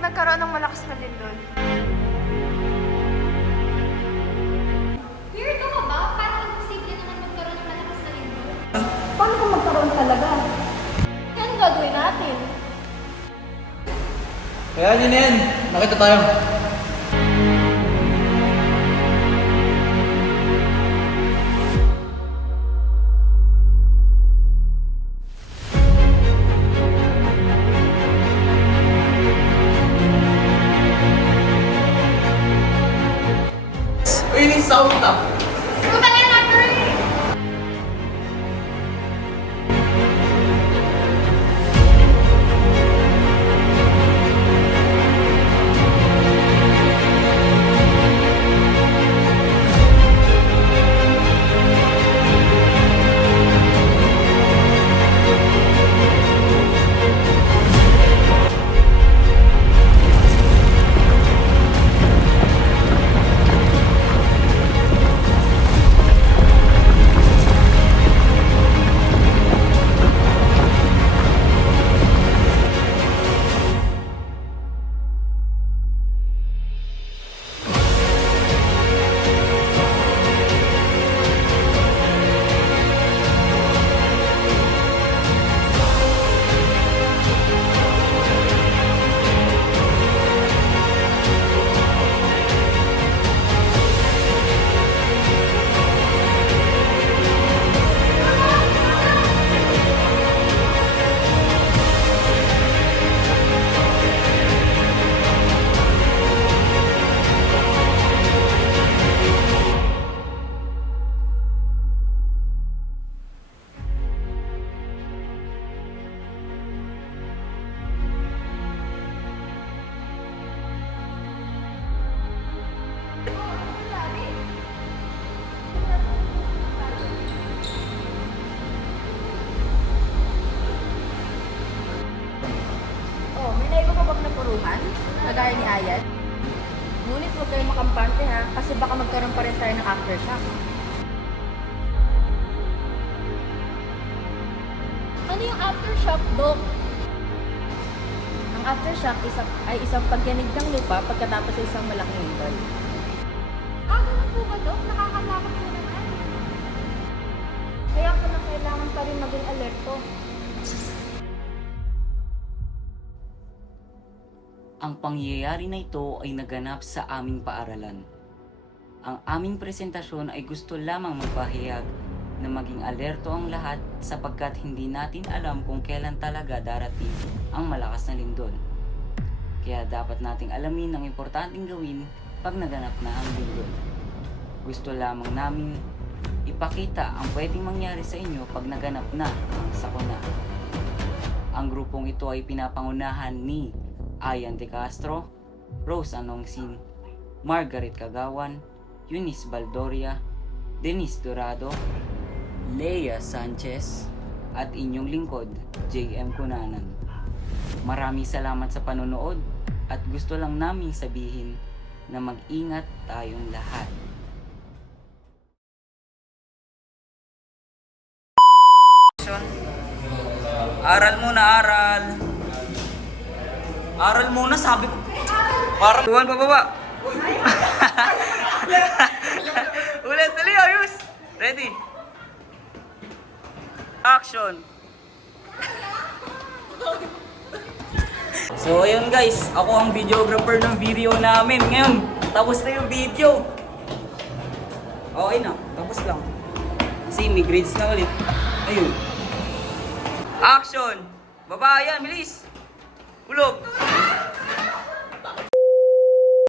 pag nagkaroon ng malakas na lindol? Weirdo ka ba? Parang imposible naman magkaroon ng malakas na lindol. Paano kung magkaroon talaga? Yan gagawin natin. Kaya yun na yan. Nakita tayo. Uy, yung sound ah. Utang yan natin! Oh, may naiba ka bang napuruhan? Kagaya ni Ayat? Ngunit huwag kayong makampante ha, kasi baka magkaroon pa rin tayo ng aftershock. Ano yung aftershock, Doc? Ang aftershock ay isang pagyanig ng lupa pagkatapos sa isang malaking lindol. Ganun po ba, Doc? Nakakalakot po naman. Kaya kailangan pa rin maging alerto. Ang pangyayari na ito ay naganap sa aming paaralan. Ang aming presentasyon ay gusto lamang magpahayag na maging alerto ang lahat sapagkat hindi natin alam kung kailan talaga darating ang malakas na lindol. Kaya dapat nating alamin ang importanteng gawin pag naganap na ang lindol. Gusto lamang namin ipakita ang pwedeng mangyari sa inyo pag naganap na ang sakuna. Ang grupong ito ay pinapangunahan ni Ayan De Castro, Rose Anongsin, Margaret Kagawan, Eunice Baldoria, Denise Dorado, Leia Sanchez, at inyong lingkod, JM Cunanan. Maraming salamat sa panonood at gusto lang naming sabihin na mag-ingat tayong lahat. Aral muna, aral. Aral muna, sabi ko. Parang tuwan pa baba. Ulit, dali, ayos. Ready? Action. So ayun guys, ako ang videographer ng video namin. Ngayon, tapos na yung video. Okay na, tapos lang. Kasi may grades na ulit. Ayun. Action! Baba yan, bilis!